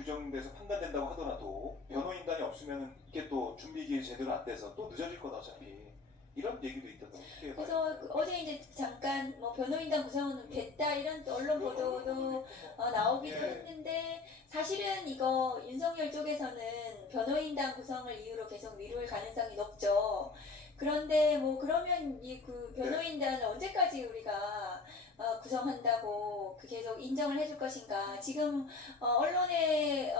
규정돼서 판단된다고 하더라도 변호인단이 없으면 이게 또 준비 기일 제대로 안 돼서 또 늦어질 거다 어차피. 이런 얘기도 있던데 어떻게 그래서 봐요? 어제 이제 잠깐 뭐 변호인단 구성은 됐다 이런 또 언론 보도도 나오기도 예. 했는데 사실은 이거 윤석열 쪽에서는 변호인단 구성을 이유로 계속 미룰 가능성이 높죠. 그런데 뭐 그러면 이 그 변호인단을 언제까지 우리가 구성한다고 그 계속 인정을 해줄 것인가? 지금 언론에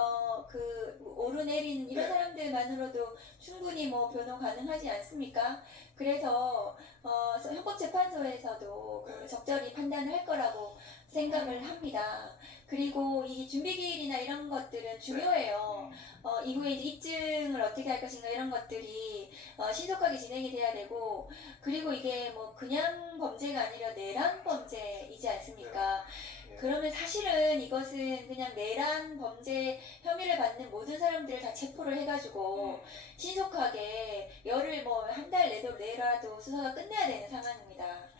그 오르내리는 이런 네. 사람들만으로도 충분히 뭐 변호 가능하지 않습니까? 그래서 헌법재판소에서도 그 네. 적절히 판단을 할 거라고 생각을 합니다. 그리고 이 준비기일이나 이런 것들은 중요해요. 이후에 이제 입증을 어떻게 할 것인가 이런 것들이 신속하게 진행이 돼야 되고, 그리고 이게 뭐 그냥 범죄가 아니라 내란 범죄이지 않습니까? 예. 그러면 사실은 이것은 그냥 내란 범죄 혐의를 받는 모든 사람들을 다 체포를 해가지고 신속하게 열흘 뭐 한 달 내라도 수사가 끝내야 되는 상황입니다.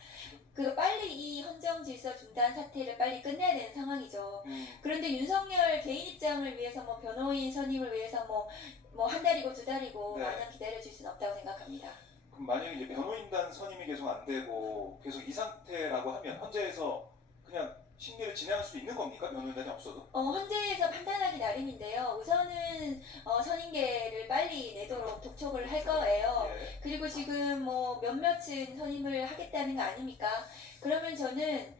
그 빨리 이 헌정 질서 중단 사태를 빨리 끝내야 되는 상황이죠. 그런데 윤석열 개인 입장을 위해서 뭐 변호인 선임을 위해서 뭐 한 달이고 두 달이고 네. 마냥 기다려줄 수는 없다고 생각합니다. 그럼 만약에 이제 변호인단 선임이 계속 안 되고 계속 이 상태라고 하면 헌재에서 그냥 심리를 진행할 수 있는 겁니까? 변호인단이 없어도? 헌재에서 판단하기 나름인데요. 우선은 선임계를 빨리 내도록 독촉을 할 거예요. 예. 그리고 지금 뭐 몇몇은 선임을 하겠다는 거 아닙니까? 그러면 저는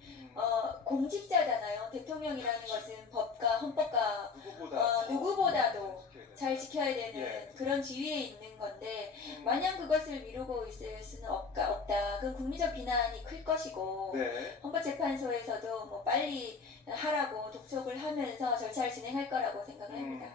공직자잖아요. 대통령이라는 것은 법과 헌법과 누구보다도 잘 지켜야 되는 예. 그런 지위에 있는 건데 마냥 그것을 미루고 있을 수는 없다. 그건 국민적 비난이 클 것이고 네. 헌법재판소에서도 뭐 빨리 하라고 독촉을 하면서 절차를 진행할 거라고 생각합니다.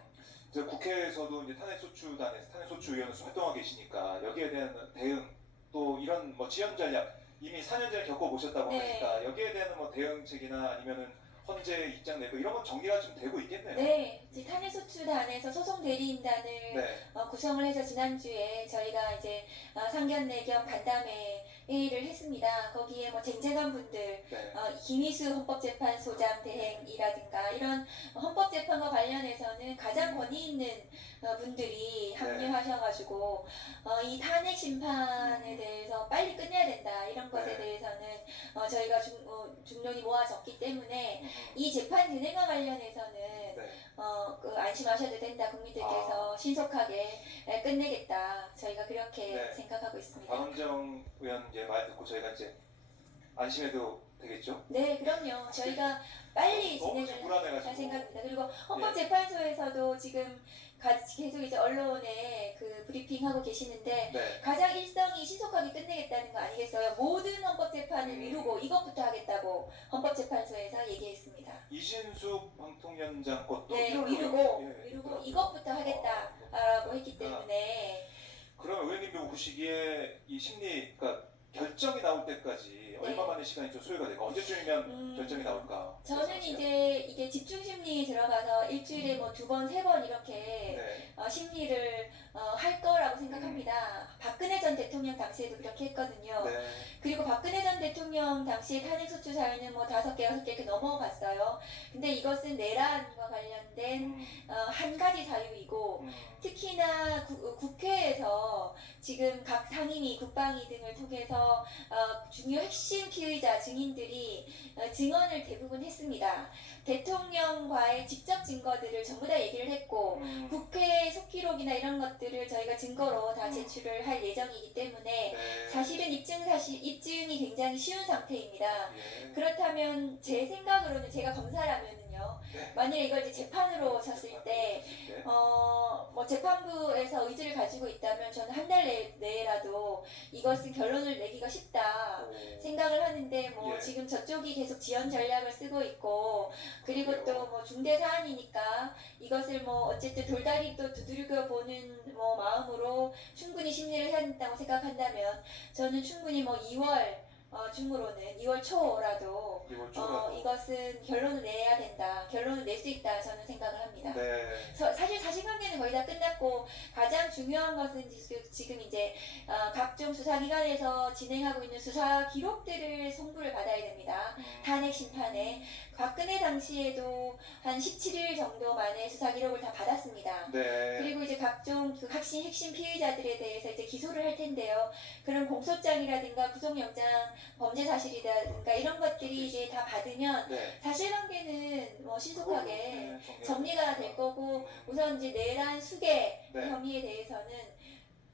이제 국회에서도 이제 탄핵소추단에서 탄핵소추위원으로서 활동하고 계시니까 여기에 대한 대응 또 이런 뭐 지연 전략 이미 4년 전에 겪어보셨다고 네. 하니까 여기에 대한 뭐 대응책이나 아니면은 헌재 입장 내부 이런 건 정리가 좀 되고 있겠네요. 네, 이제 탄핵소추단에서 소송 대리인단을 네. 구성을 해서 지난주에 저희가 이제 상견례 겸 간담회 회의를 했습니다. 거기에 뭐 쟁쟁한 분들, 네. 김희수 헌법재판소장 대행이라든가 이런 헌법재판과 관련해서는 가장 권위 있는 분들이 합류하셔가지고 이 탄핵 심판에 대해서 빨리 끝내야 된다 이런 것에 네. 대해서는 저희가 중론이 모아졌기 때문에 이 재판 진행과 관련해서는 네. 그 안심하셔도 된다. 국민들께서 신속하게 끝내겠다. 저희가 그렇게 네. 생각하고 있습니다. 박원정 의원 이제 말 듣고 저희가 이제 안심해도 되겠죠? 네, 그럼요. 저희가 빨리 너무 진행을 불안해가지고. 할 생각입니다. 그리고 헌법재판소에서도 지금 계속 이제 언론에 그 브리핑하고 계시는데 네. 가장 일성이 신속하게 끝내겠다는 거 아니겠어요? 모든 헌법재판을 미루고 이것부터 하겠다고 헌법재판소에서 얘기했습니다. 이진숙 방통위원장 것도 네, 미루고 이것부터 하겠다라고 했기 때문에 그러면 의원님도 보시기에 이 심리, 그러니까 결정이 나올 때까지 얼마만의 시간이 좀 소요가 될까? 언제쯤이면 결정이 나올까? 저는 이제 이게 집중심리에 들어가서 일주일에 뭐 2번, 3번 이렇게 네. 심리를 할 거라고 생각합니다. 박근혜 전 대통령 당시에도 그렇게 했거든요. 네. 그리고 박근혜 전 대통령 당시에 탄핵소추 사유는 뭐 5개, 6개 이렇게 넘어갔어요. 근데 이것은 내란과 관련된 한 가지 사유이고 특히나 국회에서 지금 각 상임위, 국방위 등을 통해서 중요 핵심 피의자 증인들이 증언을 대부분 했습니다. 대통령과의 직접 증거들을 전부 다 얘기를 했고 국회 속기록이나 이런 것들을 저희가 증거로 다 제출을 할 예정이기 때문에 네. 사실은 입증이 굉장히 쉬운 상태입니다. 예. 그렇다면 제 생각으로는 제가 검사라면은요. 네. 만약에 이걸 이제 재판으로 쳤을 때 뭐 재판부에서 의지를 가지고 있다면 저는 한 달 내에라도 이것은 결론을 내기가 쉽다 생각을 하는데 뭐 예. 지금 저쪽이 계속 지연 전략을 쓰고 있고 그리고 또 뭐 중대 사안이니까 이것을 뭐 어쨌든 돌다리 또 두들겨 보는 뭐 마음으로 충분히 심리를 해야 된다고 생각한다면 저는 충분히 뭐 2월 중으로는 2월 초라도 이걸 쪼라도. 이것은 결론을 내야 된다. 결론을 낼 수 있다. 저는 생각을 합니다. 네. 사실 사실관계는 거의 다 끝났고 가장 중요한 것은 지금 이제 각종 수사기관에서 진행하고 있는 수사 기록들을 송부를 받아야 됩니다. 탄핵 심판에 박근혜 당시에도 한 17일 정도 만에 수사 기록을 다 받았습니다. 네. 그리고 이제 각종 그 핵심 피의자들에 대해서 이제 기소를 할 텐데요. 그런 공소장이라든가 구속영장 범죄 사실이라든가 이런 것들이 이제 다 받으면 네. 사실관계는 뭐 신속하게 네, 정리가 될 거고 우선 이제 내란 수개 네. 혐의에 대해서는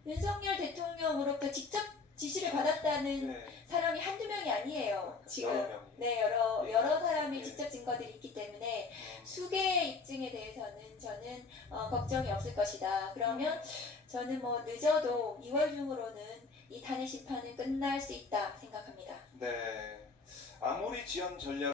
윤석열 대통령으로부터 직접 지시를 받았다는 네. 사람이 한두 명이 아니에요. 지금 여러 명이. 네 여러 사람의 네. 직접 증거들이 있기 때문에 수개 입증에 대해서는 저는 걱정이 없을 것이다. 그러면 저는 뭐 늦어도 2월 중으로는 이 탄핵 심판은 끝날 수 있다 생각합니다. 네. 아무리 지연 전략